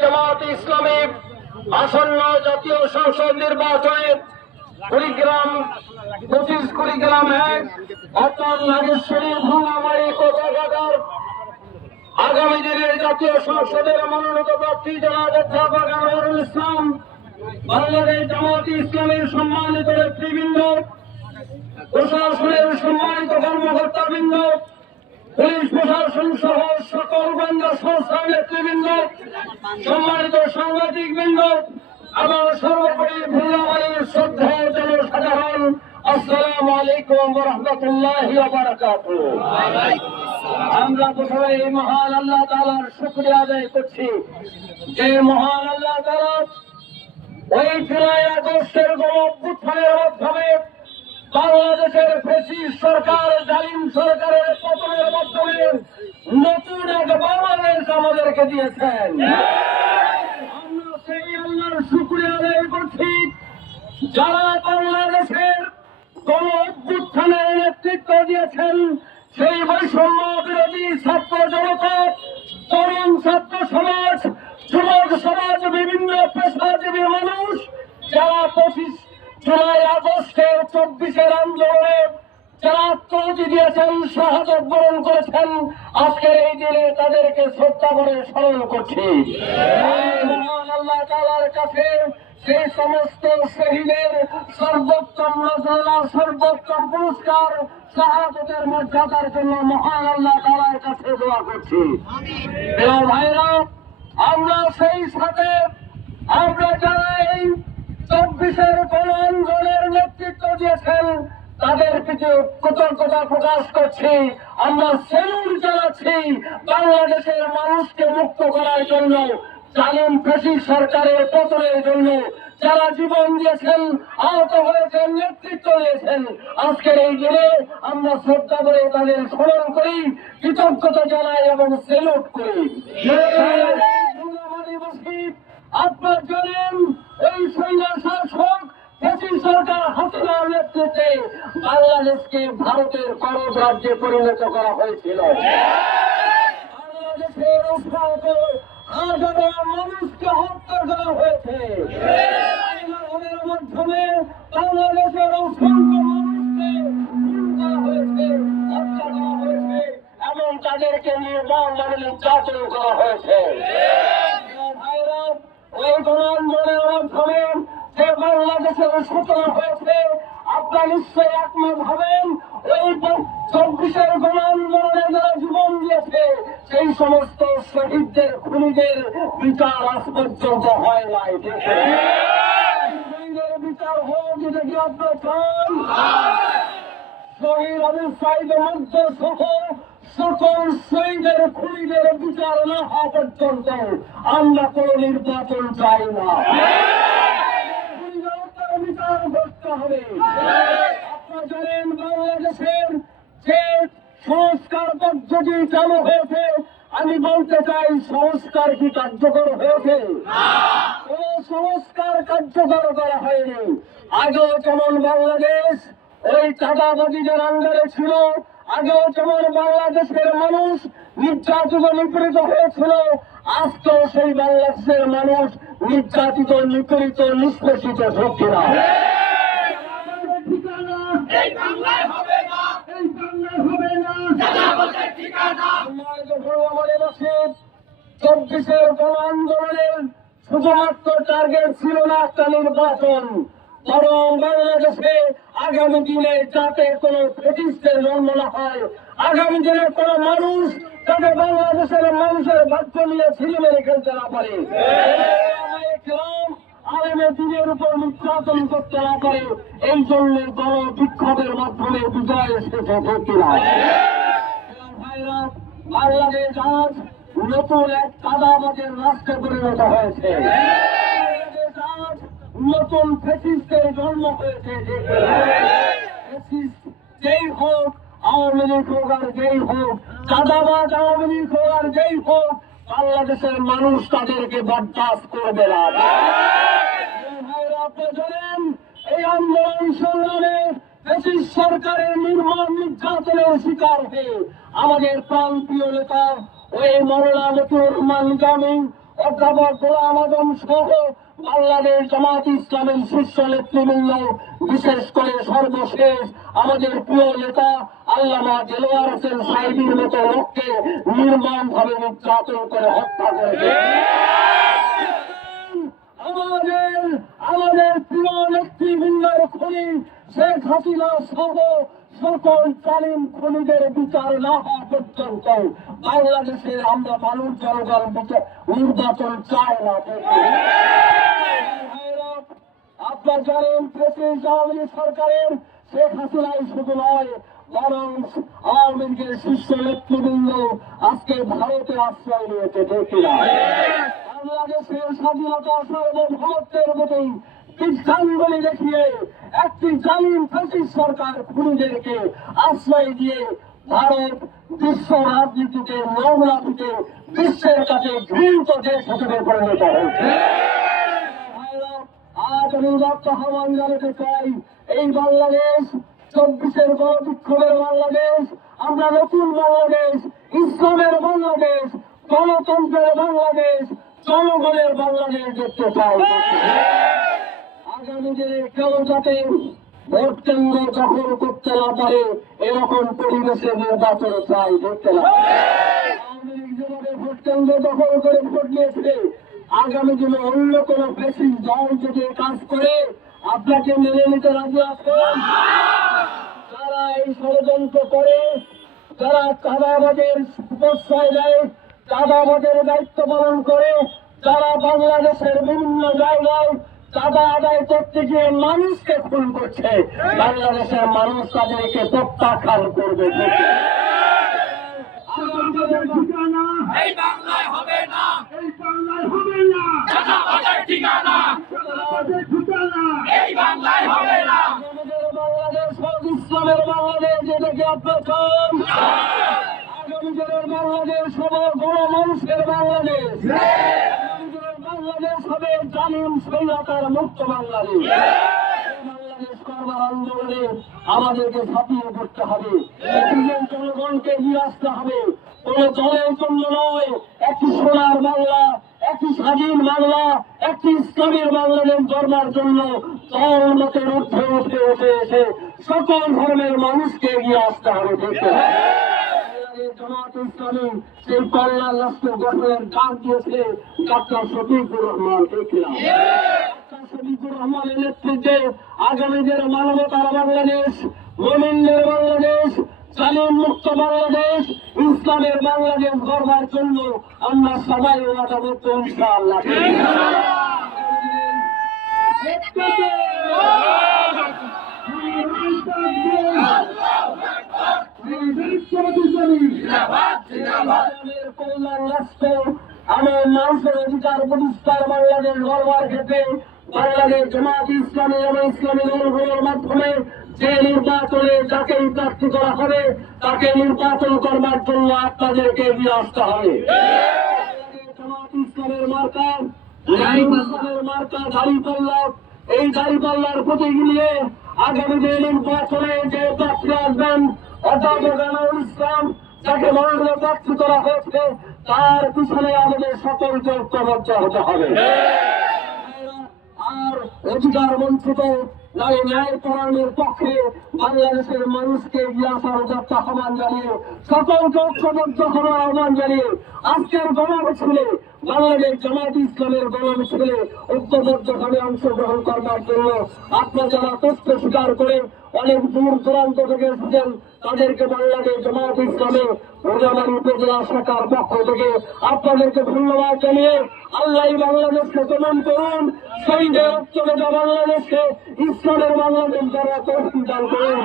জামাত ইসলামী আসন্ন জাতীয় সংসদ নির্বাচনে কুড়িগ্রাম, পঁচিশ কুড়িগ্রাম অর্থাৎ আগামী দিনের জাতীয় সংসদের মনোনীত প্রার্থী জনাব অধ্যাপক আনোয়ারুল ইসলাম, বাংলাদেশ জামাত ইসলামের সম্মানিত নেতৃবৃন্দ, প্রশাসনের সম্মানিত কর্মকর্তাবৃন্দ, পুলিশ প্রশাসন সহ সকল গোয়েন্দা সংস্থার নেতৃবৃন্দ, সম্মানিত সাংবাদিক বৃন্দ এবং সর্বোপরি ভুল্লাবাড়ির শ্রদ্ধা জনসাধারণ, আসসালামু আলাইকুম রহমতুল্লাহ আমরা প্রথমে এই মহান আল্লাহ তালার শুক্রিয়া আদায় করছি। যে মহান আল্লাহ তালা ওই জুলাই আগস্টের গণ অভ্যুত্থানের মাধ্যমে বাংলাদেশের ফেসিস সরকার, জালিম সরকারের পতনের মাধ্যমে নতুন এক বাংলাদেশ আমাদেরকে দিয়েছেন। আমরা সেই আল্লাহর শুক্রিয়া আদায় করছি। যারা বাংলাদেশের কোন অভ্যুত্থানের নেতৃত্ব দিয়েছেন, সেই বৈষম্য বিরোধী ছাত্র জনতা, তরুণ ছাত্র সমাজ, যুবক সমাজ, বিভিন্ন পেশাজীবী মানুষ, যারা পঁচিশ জুলাই আগস্টের চব্বিশের আন্দোলনে যারা আত্মহতি দিয়েছেন শাহাদত বরণ করেছেন, আজকের এই দিনে তাদেরকে শ্রদ্ধা করে স্মরণ করছি। আল্লাহ কাছে সেই সমস্ত শহীদের সর্বোত্তম নজরুল্লাহ সর্বোত্তম পুরস্কার, শাহাদতের মর্যাদার জন্য মহান আল্লাহ তালার কাছে দোয়া করছি। ভাইরা, আমরা সেই সাথে আমরা যারা এই চব্বিশের গণ আন্দোলনের নেতৃত্ব দিয়েছেন তাদের কিছু কৃতজ্ঞতা প্রকাশ করছি। আমরা সেলুন চালাচ্ছি বাংলাদেশের মানুষকে মুক্ত করার জন্য, জালিম ফেসি সরকারের পতনের জন্য। যারা জীবন দিয়েছেন, আহত হয়েছেন, নেতৃত্ব দিয়েছেন, আজকের এই দিনে আমরা শ্রদ্ধা করে তাদের স্মরণ করি, কৃতজ্ঞতা জানাই এবং সেলুট করি। আপনার জানেন, এই সৈন্য শাসক ব্রিটিশ সরকার হাসিনার নেতৃত্বে বাংলাদেশকে ভারতের করদ রাজ্যে পরিণত করা হয়েছিল। মানুষকে হত্যা করা হয়েছে। মাধ্যমে বাংলাদেশের অসংখ্য মানুষকে করা হয়েছে, হত্যা করা হয়েছে তাদেরকে করা হয়েছে। ওই গণ আন্দোলনের মাধ্যমে যে বাংলাদেশের সূচনা হয়েছে, আপনার নিশ্চয়ই একমত হবেন, ওই চব্বিশের গণ আন্দোলনে যারা জীবন দিয়েছে, সেই সমস্ত শহীদদের, খুনিদের বিচার আজ পর্যন্ত হয় নাই বিচার হোক, এটা কি আপনার চান শহীদ আবু সাইদ মধ্য সহ সকল শহীদের, খুনিদের বিচার না হওয়া পর্যন্ত আমরা কোন নির্বাচন চাই না। বিচার করতে হবে। আপনারা জানেন বাংলাদেশের যে সংস্কার পদ্ধতি চালু হয়েছে, আমি বলতে চাই সংস্কার কি কার্যকর হয়েছে? কোন সংস্কার কার্যকর করা হয়নি। আগেও যেমন বাংলাদেশ ওই চাঁদাবাদীদের আন্ডারে ছিল, আগেও যেমন বাংলাদেশের মানুষ নির্যাতিত, নিপীড়িত হয়েছিল, আজকেও সেই বাংলাদেশের মানুষ নির্যাতিত নিপীড়িত নিষ্পেষিত বসে চব্বিশের গণ আন্দোলনের শুধুমাত্র টার্গেট ছিল না একটা নির্বাচন। বরং বাংলাদেশে আগামী দিনে যাতে কোনো ব্রিটিশদের জন্ম না হয় আগামী দিনে কোন মানুষ যাতে বাংলাদেশের মানুষের ভাগ্য নিয়ে ছিলিমেরে খেলতে না পারে। আলেমের দিনের উপর নির্যাতন করতে না পারে, এই জন্য গণ বিক্ষোভের মাধ্যমে বিজয় এসেছে ভর্তিরা বাংলাদেশ নতুন এক কাদাবাজের রাষ্ট্রে পরিণত হয়েছে। নতুন ফেসিস্টের জন্ম হয়েছে যেই হোক, আওয়ামী লীগ হোক আর যেই হোক, চাঁদাবাজ আওয়ামী লীগ হোক আর যেই হোক বাংলাদেশের মানুষ তাদেরকে বরদাস্ত করবে না। এই আন্দোলন সংগ্রামে ব্রিটিশ সরকারের নির্মাণ নির্যাতনের শিকার হয়ে আমাদের প্রান্তীয় নেতা ওই মরলা মতুর নিজামী অধ্যাপক গোলাম আজম সহ বাংলাদেশ জামাত ইসলামের শীর্ষ নেতৃবৃন্দ, বিশেষ করে সর্বশেষ আমাদের প্রিয় নেতা আল্লামা দেলোয়ার হোসেন সাহেবের মতো লোককে নির্মমভাবে নির্যাতন করে হত্যা করেছে। আমাদের আমাদের প্রিয় নেতৃবৃন্দের খুনি শেখ হাসিনা সহ সকল চালিম খুনিদের বিচার না হওয়া পর্যন্ত বাংলাদেশের আমরা মানুষ জনগণ বিচার- নির্বাচন চাই না আপনার জানেন প্রেসিডেন্ট আওয়ামী লীগ সরকারের শেখ হাসিনাই শুধু নয় বরং আওয়ামী লীগের শীর্ষ নেতৃবৃন্দ আজকে ভারতে আশ্রয় নিয়েছে দেখিলাম বাংলাদেশের স্বাধীনতা সার্বভৌমত্বের প্রতি বিজ্ঞানগুলি দেখিয়ে, একটি জালিম ফ্যাসিস্ট সরকার খুনিদেরকে আশ্রয় দিয়ে ভারত বিশ্ব রাজনীতিতে নগ্নাতিতে বিশ্বের কাছে ঘৃণিত দেশ হিসেবে পরিণত হয়েছে আজ আমি রক্ত আহ্বান জানাতে চাই, এই বাংলাদেশ, চব্বিশের গণবিক্ষোভের বাংলাদেশ, আমরা নতুন বাংলাদেশ, ইসলামের বাংলাদেশ, গণতন্ত্রের বাংলাদেশ, জনগণের বাংলাদেশ দেখতে চাই। আগামী দিনে কেউ যাতে ভোট কেন্দ্র দখল করতে না পারে এরকম পরিবেশে নির্বাচন চাই দেখতে না আওয়ামী লীগ যেভাবে ভোট কেন্দ্র দখল করে ভোট নিয়েছে আগামী দিনে অন্য কোন বেশি দল যদি কাজ করে আপনাকে মেনে নিতে রাজি আছেন যারা এই ষড়যন্ত্র করে, যারা চাঁদাবাজের প্রশ্রয় দেয় চাঁদাবাজের দায়িত্ব পালন করে যারা বাংলাদেশের বিভিন্ন জায়গায় চাঁদা আদায় করতে গিয়ে মানুষকে খুন করছে। বাংলাদেশের মানুষ তাদেরকে প্রত্যাখ্যান করবে। এই বাংলায় হবে না। এই বাংলায় হবে না। ঠিকানা। এই বাংলায় হবে না। বাংলাদেশ ইসলামের আপনার আগামী দিনের বাংলাদেশ হবে বড় মানুষের বাংলাদেশ। দিনের বাংলাদেশ হবে জালিম সৈন্যতার মুক্ত বাংলাদেশ আন্দোলনে আমাদেরকে ঝাঁপিয়ে পড়তে হবে। জনগণকে এগিয়ে আসতে হবে। কোন দলের জন্য নয়, একটি সোনার বাংলা, একটি স্বাধীন বাংলা, একটি ইসলামের বাংলাদেশ গড়বার জন্য দল মতের ঊর্ধ্বে উঠে উঠে এসে সকল ধর্মের মানুষকে এগিয়ে আসতে হবে দেখতে হবে। জামাত ইসলামী সেই কল্যাণ রাষ্ট্র গঠনের ডাক দিয়েছে ডাক্তার শফিকুর রহমান ডাক্তার শফিকুর রহমানের নেতৃত্বে আগামী দিনের মানবতার বাংলাদেশ মোমিনদের বাংলাদেশ জালিম মুক্ত বাংলাদেশ ইসলামের বাংলাদেশ গড়বার জন্য আমরা সবাই ইনশাআল্লাহ। আমার মানুষের অধিকার প্রতিষ্ঠার বাংলাদেশ গড়বার ক্ষেত্রে বাংলাদেশ জামাত ইসলামী এবং ইসলামী দলগুলোর মাধ্যমে যে নির্বাচনে যাকে প্রার্থী করা হবে তাকে নির্বাচন করবার জন্য আপনাদেরকে এগিয়ে আসতে হবে। জামাত ইসলামের মার্কা মার্কা এই দাঁড়িপাল্লার প্রতীক নিয়ে আগামী যে নির্বাচনে যে প্রার্থী আসবেন অধ্যাপক আনোয়ারুল ইসলাম, যাকে মনোনয়ন প্রার্থী করা হয়েছে, তার পিছনে আমাদের সকলকে ঐক্যবদ্ধ হতে হবে। আর অধিকার বঞ্চিত নারী ন্যায় পরায়ণের পক্ষে বাংলাদেশের মানুষকে আসার উদাত্ত আহ্বান জানিয়ে, সকলকে ঐক্যবদ্ধ হওয়ার আহ্বান জানিয়ে, আজকের গণমিছিলে বাংলাদেশ জামাত ইসলামের গণমিছিলে ঐক্যবদ্ধভাবে অংশগ্রহণ করবার জন্য আপনার যারা তথ্য স্বীকার করে অনেক দূর দূরান্ত থেকে এসেছেন, তাদেরকে বাংলাদেশ জামাত ইসলামে মোজামারি উপজেলা শাখার পক্ষ থেকে আপনাদেরকে ধন্যবাদ জানিয়ে আল্লাহ বাংলাদেশকে দমন করুন শহীদের উত্তরে বাংলাদেশকে, ইসলামের বাংলাদেশ দ্বারা তহবিল দান করুন।